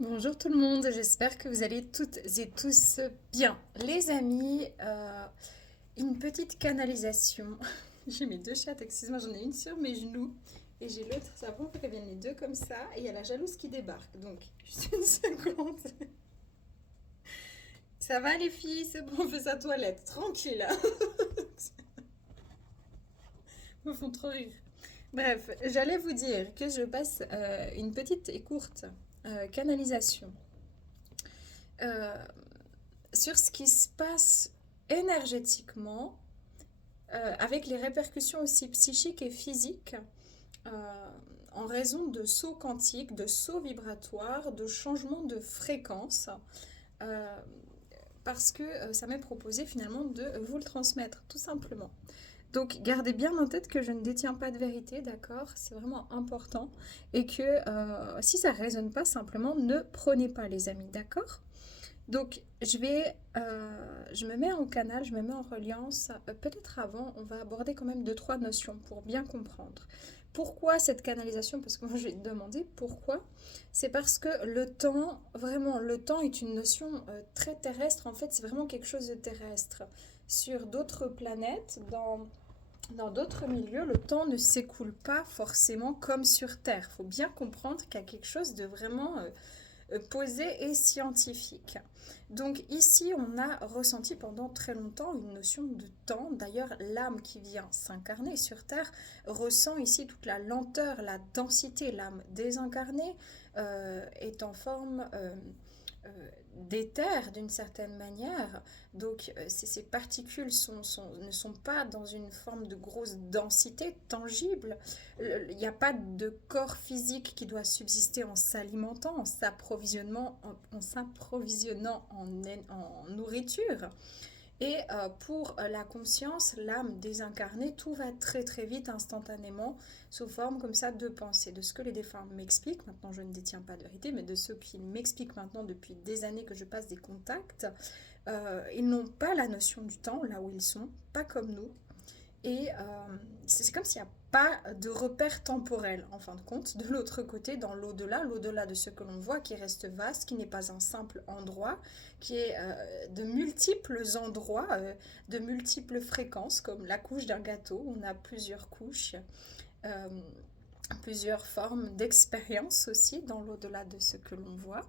Bonjour tout le monde, j'espère que vous allez toutes et tous bien. Les amis, une petite canalisation. J'ai mes deux chattes, excuse-moi, j'en ai une sur mes genoux et j'ai l'autre, c'est la première fois qu'elles viennent les deux comme ça et il y a la jalouse qui débarque. Donc, juste une seconde. Ça va les filles, c'est bon, on fait sa toilette, tranquille. Ils me font trop rire. Bref, j'allais vous dire que je passe une petite et courte canalisation. Euh, sur ce qui se passe énergétiquement, avec les répercussions aussi psychiques et physiques, euh, en raison de sauts quantiques, de sauts vibratoires, de changements de fréquence, euh, parce que ça m'est proposé finalement de vous le transmettre, tout simplement. Donc gardez bien en tête que je ne détiens pas de vérité, d'accord? C'est vraiment important. Et que si ça ne résonne pas, simplement ne prenez pas les amis, d'accord? Donc, je me mets en canal, je me mets en reliance. Peut-être avant, on va aborder quand même deux, trois notions pour bien comprendre. Pourquoi cette canalisation? Parce que moi, je vais te demander pourquoi. C'est parce que le temps, vraiment, le temps est une notion très terrestre. En fait, c'est vraiment quelque chose de terrestre. Sur d'autres planètes, dans d'autres milieux, le temps ne s'écoule pas forcément comme sur Terre. Il faut bien comprendre qu'il y a quelque chose de vraiment posé et scientifique. Donc ici, on a ressenti pendant très longtemps une notion de temps. D'ailleurs, l'âme qui vient s'incarner sur Terre ressent ici toute la lenteur, la densité. L'âme désincarnée est en forme d'éther d'une certaine manière. Donc ces particules ne sont pas dans une forme de grosse densité tangible. Il n'y a pas de corps physique qui doit subsister en s'alimentant, en s'approvisionnant en nourriture. Et pour la conscience, l'âme désincarnée, tout va très très vite, instantanément, sous forme comme ça de pensée. De ce que les défunts m'expliquent, maintenant je ne détiens pas de vérité, mais de ce qu'ils m'expliquent maintenant depuis des années que je passe des contacts, ils n'ont pas la notion du temps là où ils sont, pas comme nous. Et c'est comme s'il n'y a pas de repère temporel, en fin de compte, de l'autre côté, dans l'au-delà de ce que l'on voit, qui reste vaste, qui n'est pas un simple endroit, qui est de multiples endroits, de multiples fréquences, comme la couche d'un gâteau, on a plusieurs couches, euh, plusieurs formes d'expérience aussi dans l'au-delà de ce que l'on voit.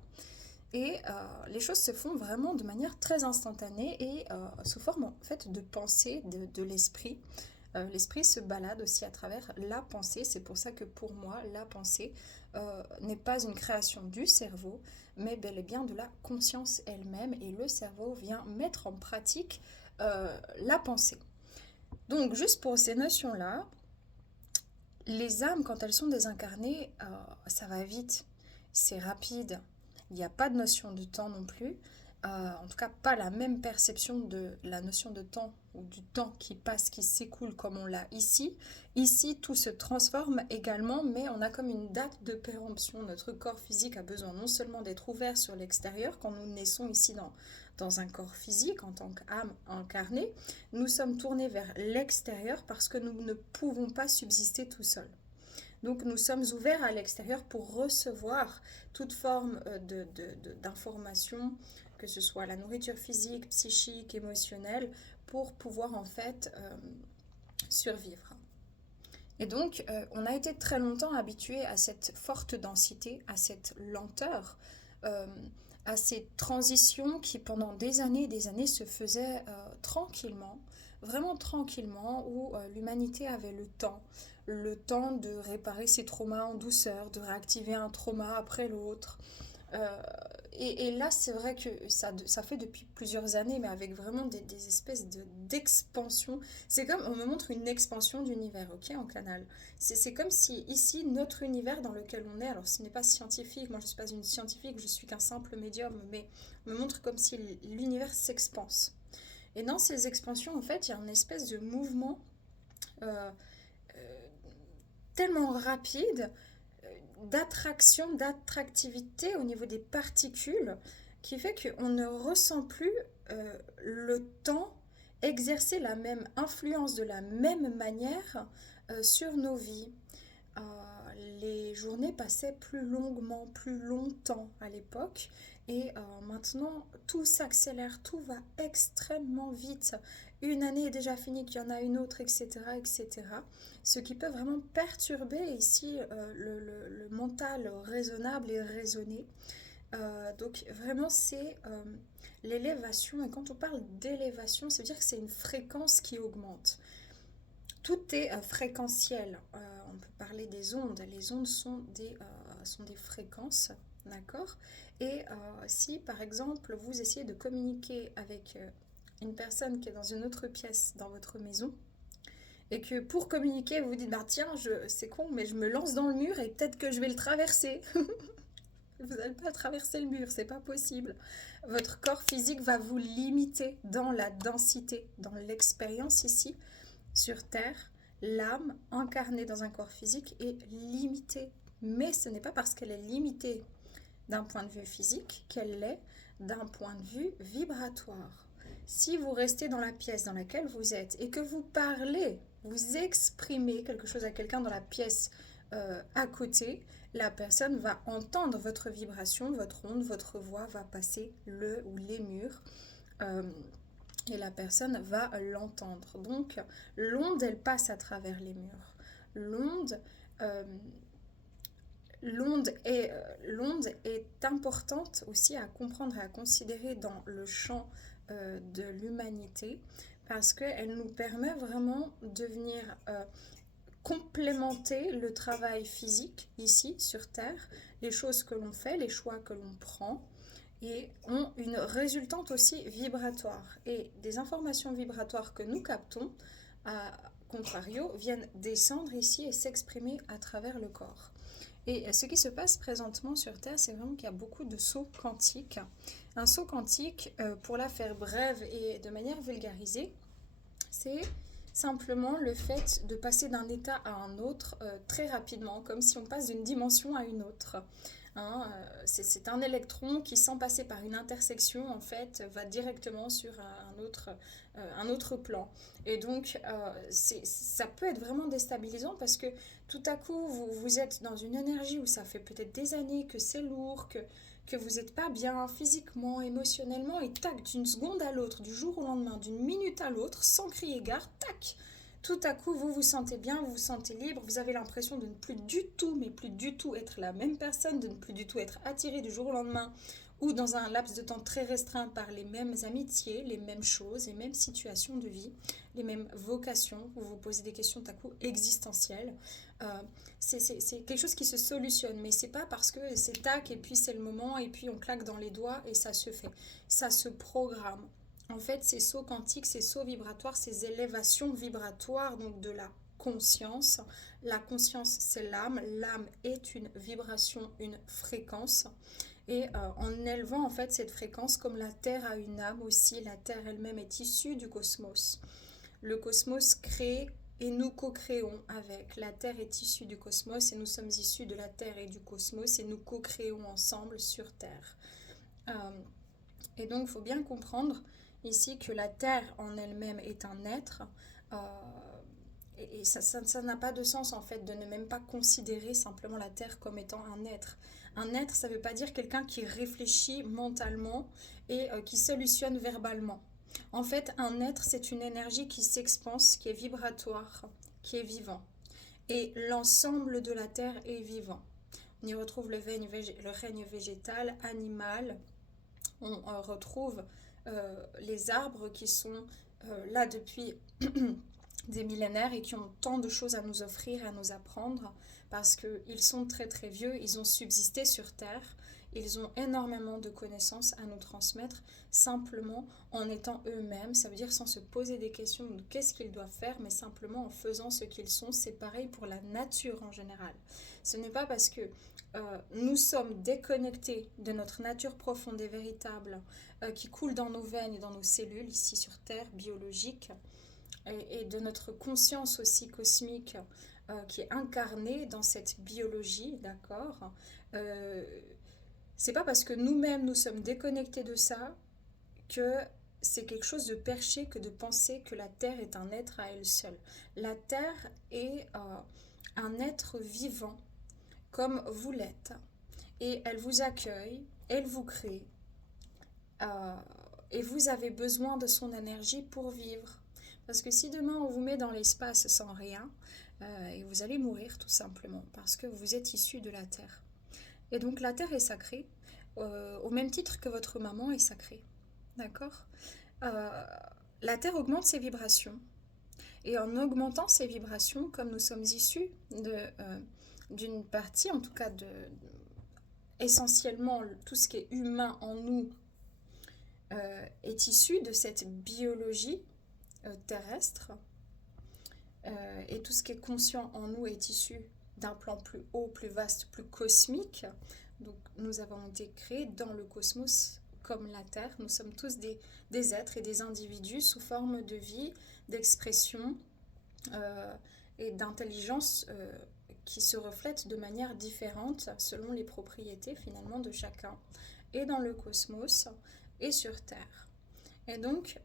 Et les choses se font vraiment de manière très instantanée et sous forme en fait de pensée de l'esprit. L'esprit se balade aussi à travers la pensée. C'est pour ça que pour moi, la pensée n'est pas une création du cerveau, mais bel et bien de la conscience elle-même. Et le cerveau vient mettre en pratique la pensée. Donc, juste pour ces notions-là, les âmes, quand elles sont désincarnées, ça va vite, c'est rapide. Il n'y a pas de notion de temps non plus. En tout cas, pas la même perception de la notion de temps ou du temps qui passe, qui s'écoule comme on l'a ici. Ici, tout se transforme également, mais on a comme une date de péremption. Notre corps physique a besoin non seulement d'être ouvert sur l'extérieur, quand nous naissons ici dans un corps physique en tant qu'âme incarnée, nous sommes tournés vers l'extérieur parce que nous ne pouvons pas subsister tout seuls. Donc nous sommes ouverts à l'extérieur pour recevoir toute forme d'information, que ce soit la nourriture physique, psychique, émotionnelle, pour pouvoir en fait survivre. Et donc on a été très longtemps habitué à cette forte densité, à cette lenteur, euh, à ces transitions qui pendant des années se faisaient tranquillement, vraiment tranquillement, où l'humanité avait le temps de réparer ses traumas en douceur, de réactiver un trauma après l'autre. Euh, et là, c'est vrai que ça fait depuis plusieurs années, mais avec vraiment des espèces d'expansion. C'est comme, on me montre une expansion d'univers, ok, en canal. C'est comme si ici, notre univers dans lequel on est, alors ce n'est pas scientifique, moi je ne suis pas une scientifique, je suis qu'un simple médium, mais on me montre comme si l'univers s'expanse. Et dans ces expansions, en fait, il y a une espèce de mouvement euh, euh, tellement rapide d'attraction, d'attractivité au niveau des particules qui fait qu'on ne ressent plus le temps exercer la même influence de la même manière sur nos vies. Euh, les journées passaient plus longuement, plus longtemps à l'époque. Et maintenant, tout s'accélère, tout va extrêmement vite. Une année est déjà finie, qu'il y en a une autre, etc., etc. Ce qui peut vraiment perturber ici le mental raisonnable et raisonné. Donc vraiment, c'est l'élévation. Et quand on parle d'élévation, ça veut dire que c'est une fréquence qui augmente. Tout est fréquentiel. On peut parler des ondes. Les ondes sont des fréquences, d'accord? Et si par exemple vous essayez de communiquer avec une personne qui est dans une autre pièce dans votre maison, et que pour communiquer vous vous dites bah tiens, c'est con, mais je me lance dans le mur et peut-être que je vais le traverser. Vous n'allez pas traverser le mur, c'est pas possible. Votre corps physique va vous limiter dans la densité, dans l'expérience ici sur Terre. L'âme incarnée dans un corps physique est limitée. Mais ce n'est pas parce qu'elle est limitée d'un point de vue physique qu'elle l'est d'un point de vue vibratoire. Si vous restez dans la pièce dans laquelle vous êtes et que vous parlez, vous exprimez quelque chose à quelqu'un dans la pièce à côté, la personne va entendre votre vibration, votre onde, votre voix va passer le ou les murs et la personne va l'entendre. Donc l'onde, elle passe à travers les murs. L'onde, euh, l'onde est importante aussi à comprendre et à considérer dans le champ de l'humanité parce qu'elle nous permet vraiment de venir complémenter le travail physique ici sur Terre, les choses que l'on fait, les choix que l'on prend et ont une résultante aussi vibratoire. Et des informations vibratoires que nous captons, à contrario, viennent descendre ici et s'exprimer à travers le corps. Et ce qui se passe présentement sur Terre, c'est vraiment qu'il y a beaucoup de sauts quantiques. Un saut quantique, pour la faire brève et de manière vulgarisée, c'est simplement le fait de passer d'un état à un autre très rapidement, comme si on passe d'une dimension à une autre. Hein, c'est un électron qui, sans passer par une intersection, en fait, va directement sur un autre plan. Et donc, ça peut être vraiment déstabilisant parce que tout à coup, vous êtes dans une énergie où ça fait peut-être des années que c'est lourd, que vous n'êtes pas bien physiquement, émotionnellement, et tac, d'une seconde à l'autre, du jour au lendemain, d'une minute à l'autre, sans crier gare, tac, tout à coup, vous vous sentez bien, vous vous sentez libre, vous avez l'impression de ne plus du tout, mais plus du tout être la même personne, de ne plus du tout être attiré du jour au lendemain ou dans un laps de temps très restreint par les mêmes amitiés, les mêmes choses, les mêmes situations de vie, les mêmes vocations, vous vous posez des questions tout à coup existentielles. C'est quelque chose qui se solutionne, mais c'est pas parce que c'est tac et puis c'est le moment et puis on claque dans les doigts et ça se fait. Ça se programme. En fait, ces sauts quantiques, ces sauts vibratoires, ces élévations vibratoires donc de la conscience. La conscience, c'est l'âme. L'âme est une vibration, une fréquence. Et en élevant en fait cette fréquence, comme la Terre a une âme aussi, la Terre elle-même est issue du cosmos. Le cosmos crée et nous co-créons avec. La Terre est issue du cosmos et nous sommes issus de la Terre et du cosmos et nous co-créons ensemble sur Terre. Et donc, il faut bien comprendre ici que la Terre en elle-même est un être. Euh, et ça n'a pas de sens en fait de ne même pas considérer simplement la Terre comme étant un être. Un être, ça ne veut pas dire quelqu'un qui réfléchit mentalement et qui solutionne verbalement. En fait, un être, c'est une énergie qui s'expanse, qui est vibratoire, qui est vivant. Et l'ensemble de la Terre est vivant. On y retrouve le règne végétal, animal. On retrouve les arbres qui sont là depuis des millénaires et qui ont tant de choses à nous offrir, à nous apprendre, parce qu'ils sont très très vieux, ils ont subsisté sur Terre, ils ont énormément de connaissances à nous transmettre, simplement en étant eux-mêmes, ça veut dire sans se poser des questions de qu'est-ce qu'ils doivent faire, mais simplement en faisant ce qu'ils sont. C'est pareil pour la nature en général. Ce n'est pas parce que nous sommes déconnectés de notre nature profonde et véritable qui coule dans nos veines et dans nos cellules, ici sur Terre, biologique, et de notre conscience aussi cosmique qui est incarnée dans cette biologie, d'accord c'est pas parce que nous-mêmes nous sommes déconnectés de ça que c'est quelque chose de perché que de penser que la Terre est un être à elle seule. La Terre est un être vivant comme vous l'êtes. Et elle vous accueille, elle vous crée. euh, et vous avez besoin de son énergie pour vivre. Parce que si demain on vous met dans l'espace sans rien, et vous allez mourir tout simplement, parce que vous êtes issu de la Terre. Et donc la Terre est sacrée, au même titre que votre maman est sacrée. D'accord. Euh, la Terre augmente ses vibrations. Et en augmentant ces vibrations, comme nous sommes issus d'une partie, en tout cas essentiellement tout ce qui est humain en nous est issu de cette biologie terrestre, et tout ce qui est conscient en nous est issu d'un plan plus haut, plus vaste, plus cosmique. Donc nous avons été créés dans le cosmos comme la Terre. Nous sommes tous des êtres et des individus sous forme de vie, d'expression euh, et d'intelligence qui se reflètent de manière différente selon les propriétés finalement de chacun, et dans le cosmos et sur Terre. Et donc,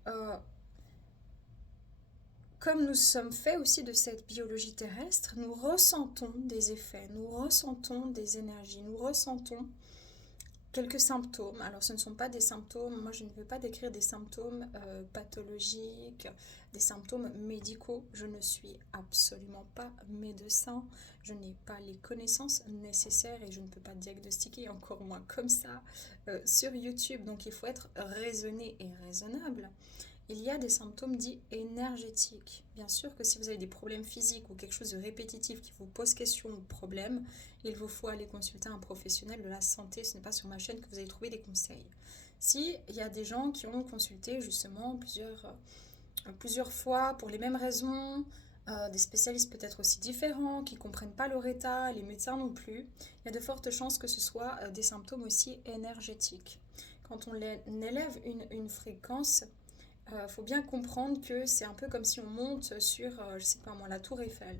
comme nous sommes faits aussi de cette biologie terrestre, nous ressentons des effets, nous ressentons des énergies, nous ressentons quelques symptômes. Alors ce ne sont pas des symptômes, moi je ne veux pas décrire des symptômes pathologiques, des symptômes médicaux. Je ne suis absolument pas médecin, je n'ai pas les connaissances nécessaires et je ne peux pas diagnostiquer, encore moins comme ça, sur YouTube. Donc il faut être raisonné et raisonnable. Il y a des symptômes dits énergétiques. Bien sûr que si vous avez des problèmes physiques ou quelque chose de répétitif qui vous pose question ou problème, il vous faut aller consulter un professionnel de la santé. Ce n'est pas sur ma chaîne que vous allez trouver des conseils. Si il y a des gens qui ont consulté justement plusieurs fois pour les mêmes raisons, des spécialistes peut-être aussi différents, qui ne comprennent pas leur état, les médecins non plus, il y a de fortes chances que ce soit des symptômes aussi énergétiques. Quand on élève une fréquence, faut bien comprendre que c'est un peu comme si on monte sur, je sais pas moi, la tour Eiffel.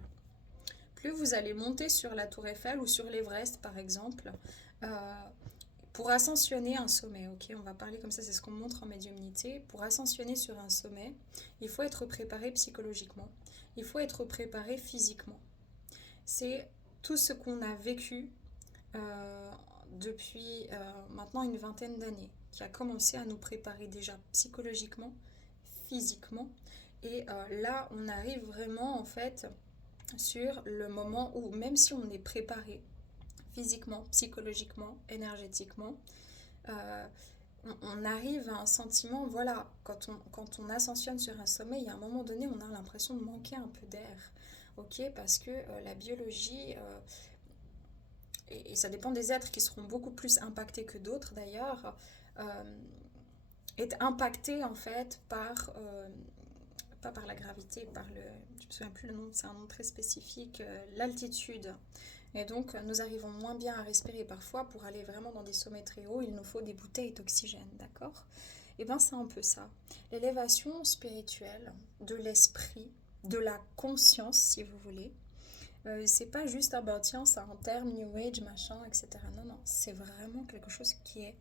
Plus vous allez monter sur la tour Eiffel ou sur l'Everest par exemple, euh, pour ascensionner un sommet, ok, on va parler comme ça, c'est ce qu'on montre en médiumnité. Pour ascensionner sur un sommet, il faut être préparé psychologiquement, il faut être préparé physiquement. C'est tout ce qu'on a vécu depuis maintenant une vingtaine d'années, qui a commencé à nous préparer déjà psychologiquement, physiquement. Et là, on arrive vraiment en fait sur le moment où, même si on est préparé physiquement, psychologiquement, énergétiquement, euh, on arrive à un sentiment, voilà, quand on ascensionne sur un sommet, il y a un moment donné, on a l'impression de manquer un peu d'air, ok, parce que la biologie, et ça dépend des êtres qui seront beaucoup plus impactés que d'autres d'ailleurs, est impacté en fait pas par la gravité, par le, je ne me souviens plus le nom, c'est un nom très spécifique, l'altitude. Et donc nous arrivons moins bien à respirer. Parfois, pour aller vraiment dans des sommets très hauts, il nous faut des bouteilles d'oxygène, d'accord? Et bien c'est un peu ça. L'élévation spirituelle de l'esprit, de la conscience si vous voulez, c'est pas juste, ah ben tiens, c'est un terme New Age, machin, etc. Non, non, c'est vraiment quelque chose qui est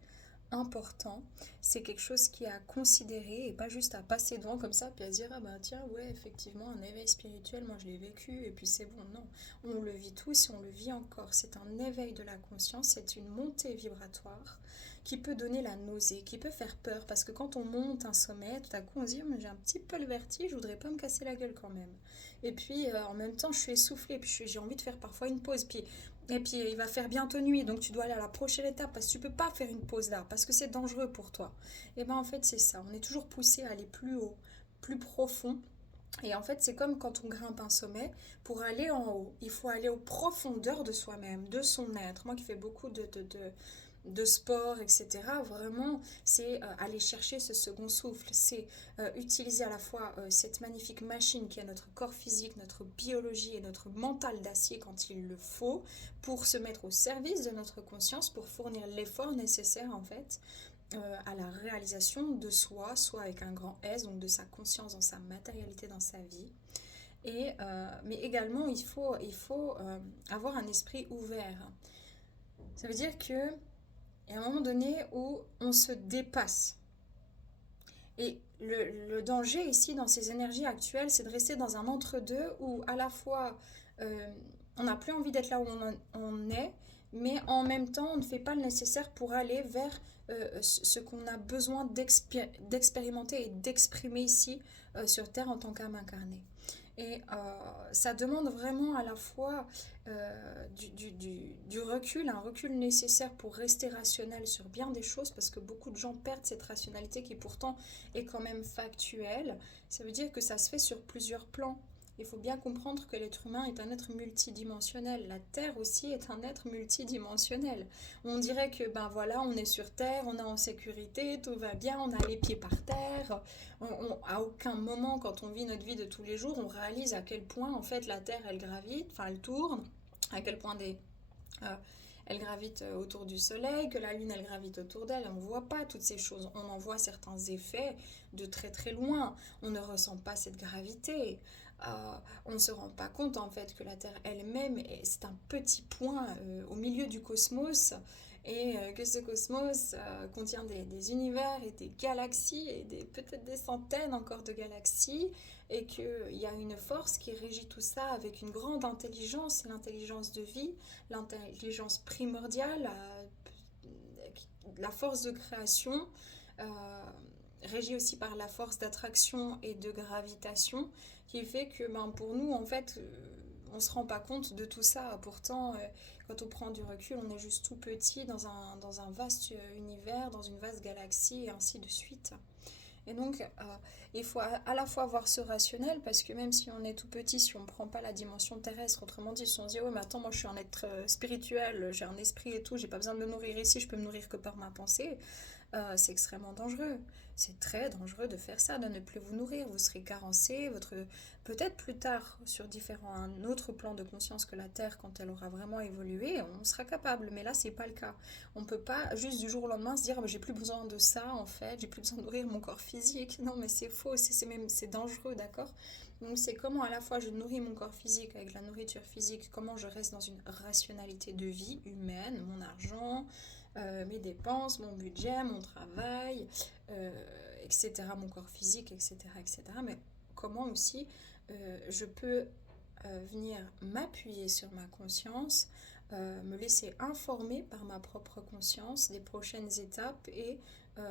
important, c'est quelque chose qui est à considérer et pas juste à passer devant comme ça puis à se dire ah bah tiens ouais effectivement un éveil spirituel moi je l'ai vécu et puis c'est bon. Non, on le vit tous et on le vit encore, c'est un éveil de la conscience, c'est une montée vibratoire qui peut donner la nausée, qui peut faire peur parce que quand on monte un sommet tout à coup on se dit oh, mais j'ai un petit peu le vertige, je voudrais pas me casser la gueule quand même et puis en même temps je suis essoufflée puis j'ai envie de faire parfois une pause et puis il va faire bientôt nuit, donc tu dois aller à la prochaine étape parce que tu peux pas faire une pause là, parce que c'est dangereux pour toi. Et bien en fait c'est ça, on est toujours poussé à aller plus haut, plus profond. Et en fait c'est comme quand on grimpe un sommet, pour aller en haut, il faut aller aux profondeurs de soi-même, de son être. Moi qui fais beaucoup de sport, etc. Vraiment, c'est aller chercher ce second souffle, c'est utiliser à la fois cette magnifique machine qui est notre corps physique, notre biologie et notre mental d'acier quand il le faut, pour se mettre au service de notre conscience, pour fournir l'effort nécessaire en fait à la réalisation de soi, soit avec un grand S, donc de sa conscience dans sa matérialité dans sa vie. Mais également, il faut avoir un esprit ouvert. Ça veut dire que il y a un moment donné où on se dépasse. Et le danger ici dans ces énergies actuelles, c'est de rester dans un entre-deux où à la fois On n'a plus envie d'être là où on est, mais en même temps, on ne fait pas le nécessaire pour aller vers ce qu'on a besoin d'expérimenter et d'exprimer ici sur Terre en tant qu'âme incarnée. Et ça demande vraiment à la fois du recul, un recul nécessaire pour rester rationnel sur bien des choses, parce que beaucoup de gens perdent cette rationalité qui pourtant est quand même factuelle. Ça veut dire que ça se fait sur plusieurs plans. Il faut bien comprendre que l'être humain est un être multidimensionnel. La Terre aussi est un être multidimensionnel. On dirait que ben voilà, on est sur Terre, on est en sécurité, tout va bien, on a les pieds par terre. À aucun moment, quand on vit notre vie de tous les jours, on réalise à quel point en fait la Terre elle gravite, enfin elle tourne, à quel point euh, elle gravite autour du Soleil, que la Lune elle gravite autour d'elle. On ne voit pas toutes ces choses. On en voit certains effets de très très loin. On ne ressent pas cette gravité. On ne se rend pas compte en fait que la Terre elle-même c'est un petit point au milieu du cosmos et que ce cosmos contient des univers et des galaxies et peut-être des centaines encore de galaxies et qu'il y a une force qui régit tout ça avec une grande intelligence, l'intelligence de vie, l'intelligence primordiale, la force de création, euh, régie aussi par la force d'attraction et de gravitation, qui fait que ben, pour nous, en fait, on ne se rend pas compte de tout ça. Pourtant, quand on prend du recul, on est juste tout petit dans un vaste univers, dans une vaste galaxie, et ainsi de suite. Et donc, il faut à la fois voir ce rationnel, parce que même si on est tout petit, si on ne prend pas la dimension terrestre, autrement dit, si on se dit, oh, mais attends, moi je suis un être spirituel, j'ai un esprit et tout, j'ai pas besoin de me nourrir ici, je peux me nourrir que par ma pensée, c'est extrêmement dangereux. C'est très dangereux de faire ça, de ne plus vous nourrir. Vous serez carencé, peut-être plus tard, sur un autre plan de conscience que la Terre, quand elle aura vraiment évolué, on sera capable. Mais là, c'est pas le cas. On peut pas juste du jour au lendemain se dire, j'ai plus besoin de ça, en fait, j'ai plus besoin de nourrir mon corps physique. Non, mais c'est faux, c'est dangereux, d'accord? Donc c'est comment à la fois je nourris mon corps physique avec la nourriture physique, comment je reste dans une rationalité de vie humaine, mon argent, mes dépenses, mon budget, mon travail, etc., mon corps physique, etc., etc. Mais comment aussi je peux venir m'appuyer sur ma conscience, me laisser informer par ma propre conscience des prochaines étapes et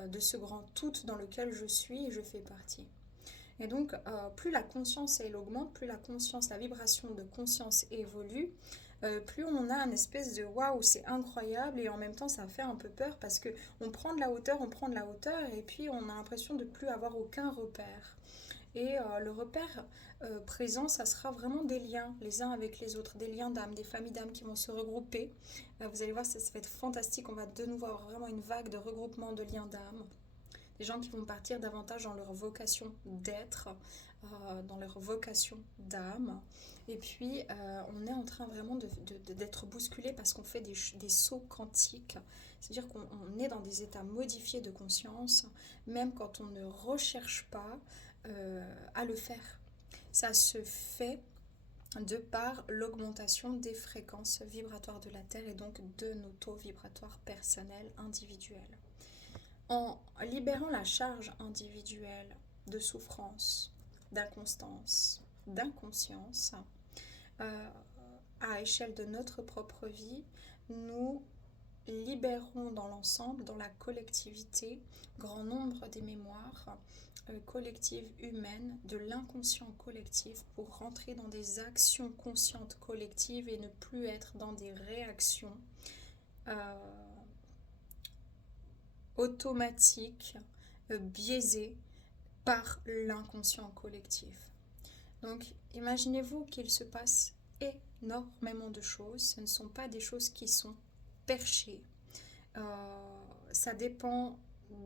de ce grand tout dans lequel je suis et je fais partie. Et donc, plus la conscience elle augmente, plus la conscience, la vibration de conscience évolue, plus on a une espèce de waouh, c'est incroyable et en même temps ça fait un peu peur parce que on prend de la hauteur, et puis on a l'impression de plus avoir aucun repère. Et le repère présent, ça sera vraiment des liens les uns avec les autres, des liens d'âme, des familles d'âme qui vont se regrouper. Vous allez voir, ça va être fantastique, on va de nouveau avoir vraiment une vague de regroupement de liens d'âme, des gens qui vont partir davantage dans leur vocation d'être, dans leur vocation d'âme. Et puis, on est en train vraiment d'être bousculé parce qu'on fait des sauts quantiques. C'est-à-dire qu'on est dans des états modifiés de conscience, même quand on ne recherche pas à le faire. Ça se fait de par l'augmentation des fréquences vibratoires de la Terre et donc de nos taux vibratoires personnels, individuels. En libérant la charge individuelle de souffrance, d'inconstance, d'inconscience, à échelle de notre propre vie, nous libérons dans l'ensemble, dans la collectivité, grand nombre des mémoires collectives humaines, de l'inconscient collectif pour rentrer dans des actions conscientes collectives et ne plus être dans des réactions automatiques, biaisées par l'inconscient collectif. Donc imaginez-vous qu'il se passe énormément de choses. Ce ne sont pas des choses qui sont perchées. Ça dépend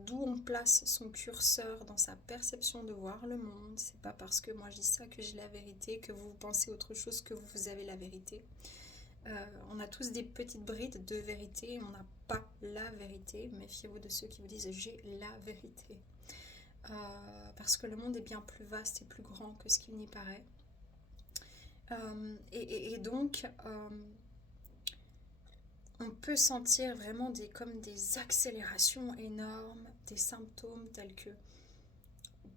d'où on place son curseur dans sa perception de voir le monde. C'est pas parce que moi je dis ça que j'ai la vérité, que vous pensez autre chose que vous avez la vérité. On a tous des petites brides de vérité, on n'a pas la vérité. Méfiez-vous de ceux qui vous disent j'ai la vérité. Parce que le monde est bien plus vaste et plus grand que ce qu'il n'y paraît. Et donc, on peut sentir vraiment comme des accélérations énormes, des symptômes tels que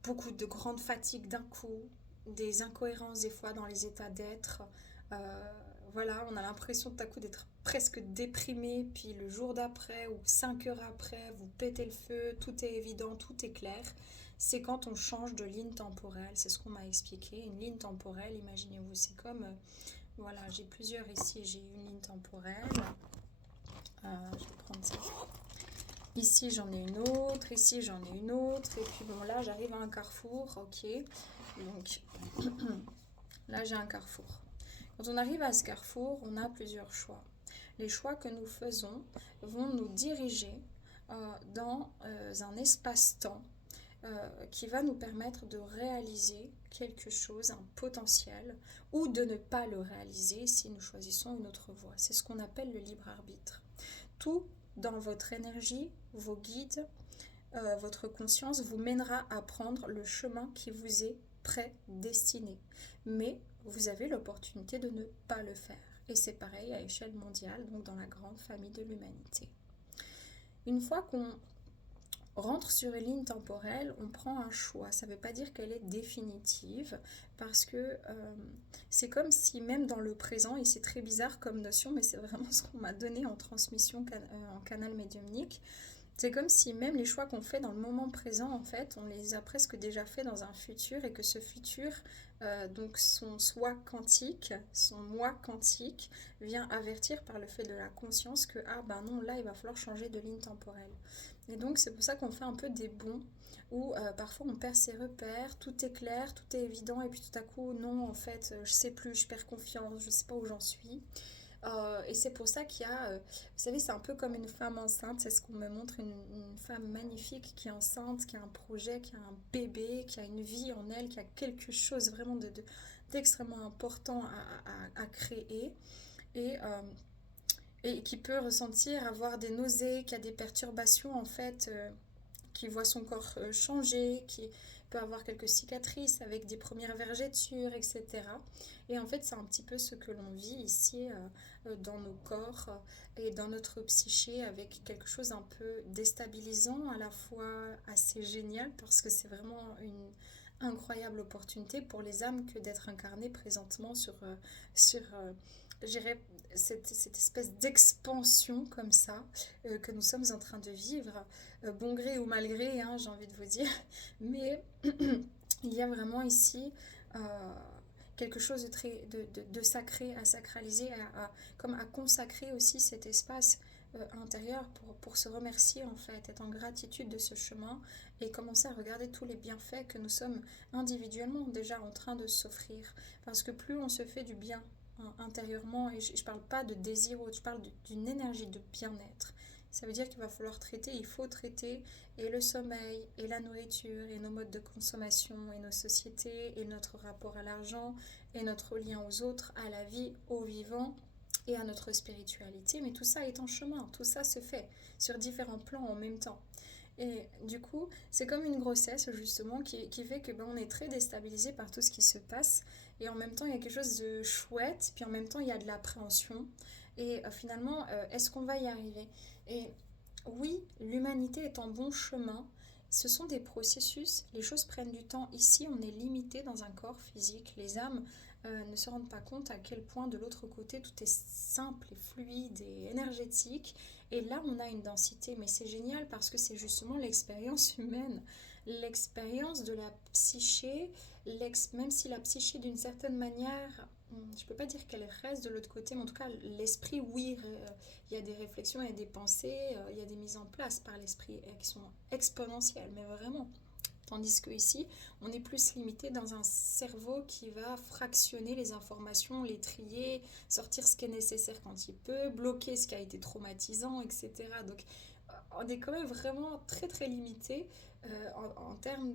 beaucoup de grande fatigue d'un coup, des incohérences des fois dans les états d'être, voilà, on a l'impression tout à coup d'être presque déprimé, puis le jour d'après ou 5 heures après, vous pétez le feu, tout est évident, tout est clair. C'est quand on change de ligne temporelle, c'est ce qu'on m'a expliqué. Une ligne temporelle, imaginez-vous, c'est comme, voilà, j'ai plusieurs ici, j'ai une ligne temporelle. Je vais prendre ça. Ici j'en ai une autre, ici j'en ai une autre, et puis bon là j'arrive à un carrefour, ok. Donc là j'ai un carrefour. Quand on arrive à ce carrefour, on a plusieurs choix. Les choix que nous faisons vont nous diriger dans un espace-temps qui va nous permettre de réaliser quelque chose, un potentiel, ou de ne pas le réaliser si nous choisissons une autre voie. C'est ce qu'on appelle le libre arbitre. Tout dans votre énergie, vos guides, votre conscience vous mènera à prendre le chemin qui vous est prédestiné. Mais vous avez l'opportunité de ne pas le faire. Et c'est pareil à échelle mondiale, donc dans la grande famille de l'humanité. Une fois qu'on rentre sur une ligne temporelle, on prend un choix. Ça ne veut pas dire qu'elle est définitive, parce que c'est comme si même dans le présent, et c'est très bizarre comme notion, mais c'est vraiment ce qu'on m'a donné en transmission en canal médiumnique, c'est comme si même les choix qu'on fait dans le moment présent, en fait, on les a presque déjà fait dans un futur, et que ce futur, donc son soi quantique, son moi quantique, vient avertir par le fait de la conscience que, ah ben non, là, il va falloir changer de ligne temporelle. Et donc, c'est pour ça qu'on fait un peu des bonds, où parfois on perd ses repères, tout est clair, tout est évident, et puis tout à coup, non, en fait, je sais plus, je perds confiance, je sais pas où j'en suis. Et c'est pour ça qu'il y a, vous savez, c'est un peu comme une femme enceinte, c'est ce qu'on me montre, une femme magnifique qui est enceinte, qui a un projet, qui a un bébé, qui a une vie en elle, qui a quelque chose vraiment d'extrêmement important à créer, et, et qui peut ressentir, avoir des nausées, qui a des perturbations en fait, qui voit son corps changer, qui peut avoir quelques cicatrices avec des premières vergetures, etc. Et en fait, c'est un petit peu ce que l'on vit ici dans nos corps et dans notre psyché, avec quelque chose un peu déstabilisant, à la fois assez génial, parce que c'est vraiment une incroyable opportunité pour les âmes que d'être incarnées présentement sur je dirais, cette espèce d'expansion comme ça que nous sommes en train de vivre, bon gré ou mal gré, hein, j'ai envie de vous dire, mais il y a vraiment ici quelque chose de sacré à sacraliser, comme à consacrer aussi cet espace intérieur pour se remercier en fait, être en gratitude de ce chemin et commencer à regarder tous les bienfaits que nous sommes individuellement déjà en train de s'offrir. Parce que plus on se fait du bien intérieurement, et je ne parle pas de désir autre, je parle d'une énergie de bien-être. Ça veut dire qu'il va falloir traiter, il faut traiter et le sommeil, et la nourriture, et nos modes de consommation, et nos sociétés, et notre rapport à l'argent, et notre lien aux autres, à la vie, aux vivants, et à notre spiritualité. Mais tout ça est en chemin, tout ça se fait sur différents plans en même temps. Et du coup, c'est comme une grossesse justement qui fait que on est très déstabilisé par tout ce qui se passe. Et en même temps, il y a quelque chose de chouette, puis en même temps, il y a de l'appréhension. Et finalement, est-ce qu'on va y arriver? Et oui, l'humanité est en bon chemin. Ce sont des processus, les choses prennent du temps. Ici, on est limité dans un corps physique. Les âmes ne se rendent pas compte à quel point de l'autre côté tout est simple et fluide et énergétique. Et là, on a une densité, mais c'est génial parce que c'est justement l'expérience humaine, l'expérience de la psyché, même si la psyché d'une certaine manière, je ne peux pas dire qu'elle reste de l'autre côté, mais en tout cas, l'esprit, oui, il y a des réflexions, il y a des pensées, il y a des mises en place par l'esprit qui sont exponentielles, mais vraiment. Tandis que ici, on est plus limité dans un cerveau qui va fractionner les informations, les trier, sortir ce qui est nécessaire quand il peut, bloquer ce qui a été traumatisant, etc. Donc, on est quand même vraiment très très limité en termes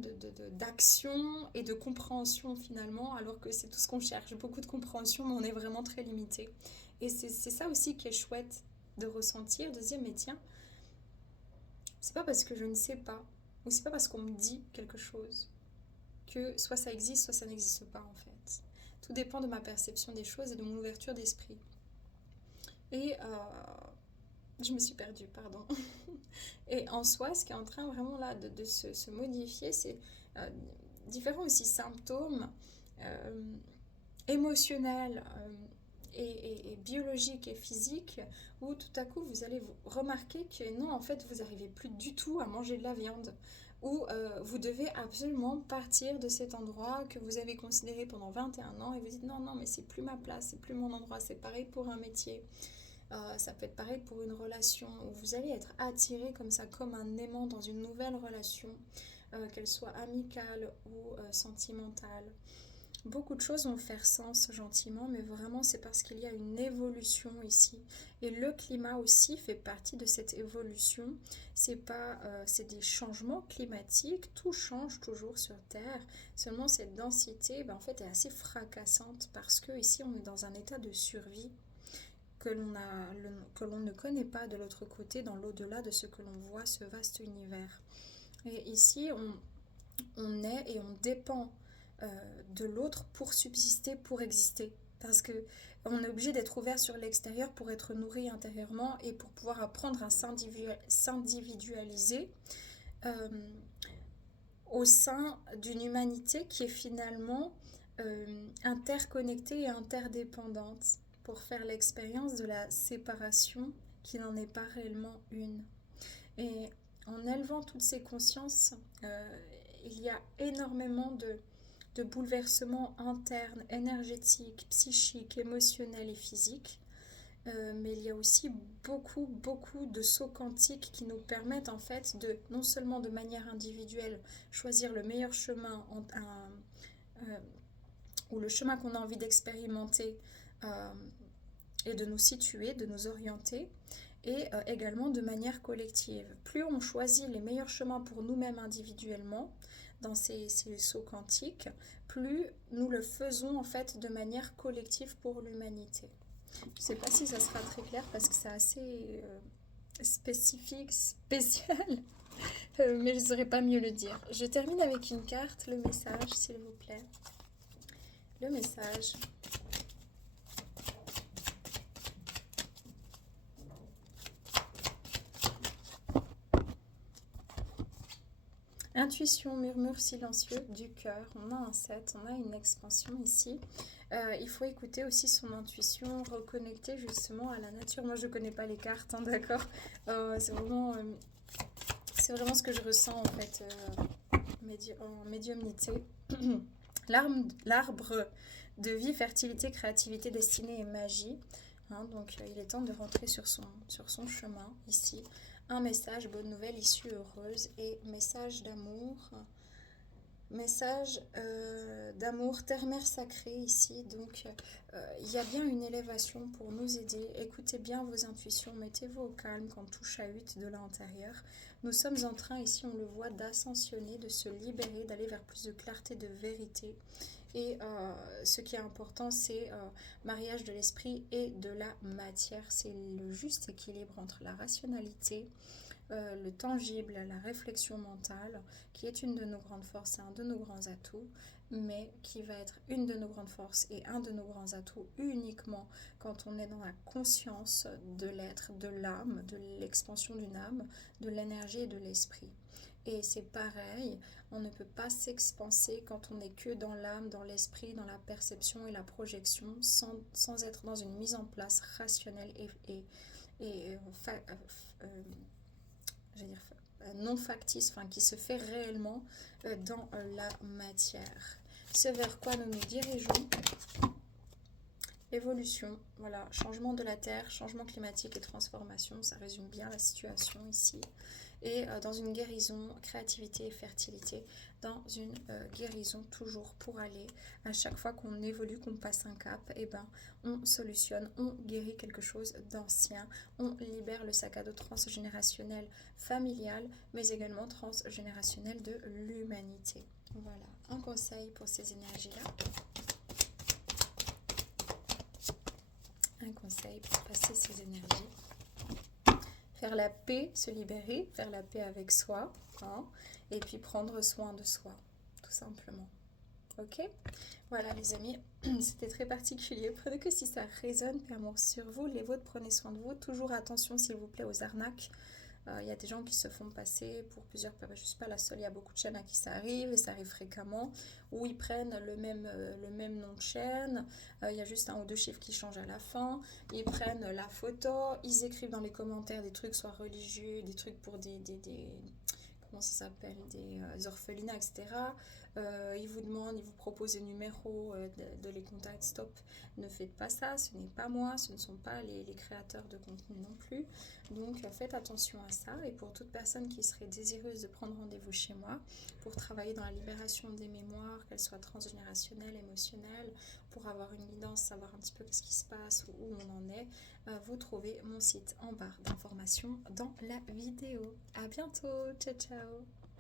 d'action et de compréhension finalement, alors que c'est tout ce qu'on cherche. Beaucoup de compréhension, mais on est vraiment très limité. Et c'est ça aussi qui est chouette de ressentir, de se dire, mais tiens, c'est pas parce que je ne sais pas, ou c'est pas parce qu'on me dit quelque chose, que soit ça existe, soit ça n'existe pas en fait. Tout dépend de ma perception des choses et de mon ouverture d'esprit. Et je me suis perdue, pardon. Et en soi, ce qui est en train vraiment là de se modifier, c'est différents aussi symptômes émotionnels et biologique et physique, où tout à coup vous allez vous remarquer que non, en fait, vous n'arrivez plus du tout à manger de la viande, où vous devez absolument partir de cet endroit que vous avez considéré pendant 21 ans et vous dites non, non, mais c'est plus ma place, c'est plus mon endroit, c'est pareil pour un métier. Ça peut être pareil pour une relation où vous allez être attiré comme ça, comme un aimant dans une nouvelle relation, qu'elle soit amicale ou sentimentale. Beaucoup de choses vont faire sens gentiment, mais vraiment c'est parce qu'il y a une évolution ici. Et le climat aussi fait partie de cette évolution. C'est pas, c'est des changements climatiques, tout change toujours sur Terre. Seulement cette densité, en fait, est assez fracassante parce que ici on est dans un état de survie que l'on ne connaît pas de l'autre côté, dans l'au-delà de ce que l'on voit, ce vaste univers. Et ici, on est et on dépend de l'autre pour subsister, pour exister. Parce que on est obligé d'être ouvert sur l'extérieur pour être nourri intérieurement et pour pouvoir apprendre à s'individualiser euh, au sein d'une humanité qui est finalement interconnectée et interdépendante pour faire l'expérience de la séparation qui n'en est pas réellement une. Et en élevant toutes ces consciences, il y a énormément de bouleversements internes, énergétiques, psychiques, émotionnels et physiques. Mais il y a aussi beaucoup de sauts quantiques qui nous permettent en fait de, non seulement de manière individuelle, choisir le meilleur chemin ou le chemin qu'on a envie d'expérimenter euh, et de nous situer, de nous orienter, et également de manière collective. Plus on choisit les meilleurs chemins pour nous-mêmes individuellement dans ces sauts quantiques, plus nous le faisons en fait de manière collective pour l'humanité. Je ne sais pas si ça sera très clair parce que c'est assez spécifique, spécial, mais je ne saurais pas mieux le dire. Je termine avec une carte, le message s'il vous plaît. Le message. Intuition, murmure silencieux du cœur. On a un 7, on a une expansion ici. Il faut écouter aussi son intuition, reconnecter justement à la nature. Moi, je ne connais pas les cartes, hein, d'accord. C'est vraiment ce que je ressens en fait en médiumnité. L'arbre de vie, fertilité, créativité, destinée et magie. Hein, donc, il est temps de rentrer sur son chemin ici. Un message, bonne nouvelle, issue heureuse et message d'amour. Message d'amour, terre-mère sacrée ici. Donc, il y a bien une élévation pour nous aider. Écoutez bien vos intuitions, mettez-vous au calme quand tout chahute de l'intérieur. Nous sommes en train, ici on le voit, d'ascensionner, de se libérer, d'aller vers plus de clarté, de vérité. Et ce qui est important, c'est mariage de l'esprit et de la matière. C'est le juste équilibre entre la rationalité, le tangible, la réflexion mentale, qui est une de nos grandes forces et un de nos grands atouts, mais qui va être une de nos grandes forces et un de nos grands atouts uniquement quand on est dans la conscience de l'être, de l'âme, de l'expansion d'une âme, de l'énergie et de l'esprit. Et c'est pareil, on ne peut pas s'expanser quand on n'est que dans l'âme, dans l'esprit, dans la perception et la projection, sans être dans une mise en place rationnelle et non factice, enfin qui se fait réellement dans la matière. Ce vers quoi nous nous dirigeons. Évolution, voilà, changement de la Terre, changement climatique et transformation, ça résume bien la situation ici. Et dans une guérison, créativité et fertilité, dans une guérison toujours pour aller, à chaque fois qu'on évolue, qu'on passe un cap, et on solutionne, on guérit quelque chose d'ancien, on libère le sac à dos transgénérationnel familial, mais également transgénérationnel de l'humanité. Voilà, un conseil pour ces énergies-là. Un conseil pour passer ces énergies. Faire la paix, se libérer, faire la paix avec soi, hein, et puis prendre soin de soi, tout simplement. Ok? Voilà les amis, c'était très particulier. Prenez que si ça résonne, paix, amour sur vous. Les vôtres, prenez soin de vous. Toujours attention s'il vous plaît aux arnaques. Il y a des gens qui se font passer pour plusieurs personnes. Je ne suis pas la seule, il y a beaucoup de chaînes à qui ça arrive, et ça arrive fréquemment, où ils prennent le même nom de chaîne, il y a juste un ou deux chiffres qui changent à la fin, ils prennent la photo, ils écrivent dans les commentaires des trucs soit religieux, des trucs pour des comment ça s'appelle, des orphelinats, etc. Ils vous demandent, ils vous proposent des numéros de les contacts. Stop, ne faites pas ça, ce n'est pas moi, ce ne sont pas les créateurs de contenu non plus. Donc faites attention à ça. Et pour toute personne qui serait désireuse de prendre rendez-vous chez moi pour travailler dans la libération des mémoires, qu'elles soient transgénérationnelles, émotionnelles, pour avoir une guidance, savoir un petit peu ce qui se passe, où on en est, vous trouvez mon site en barre d'informations dans la vidéo. À bientôt, ciao ciao.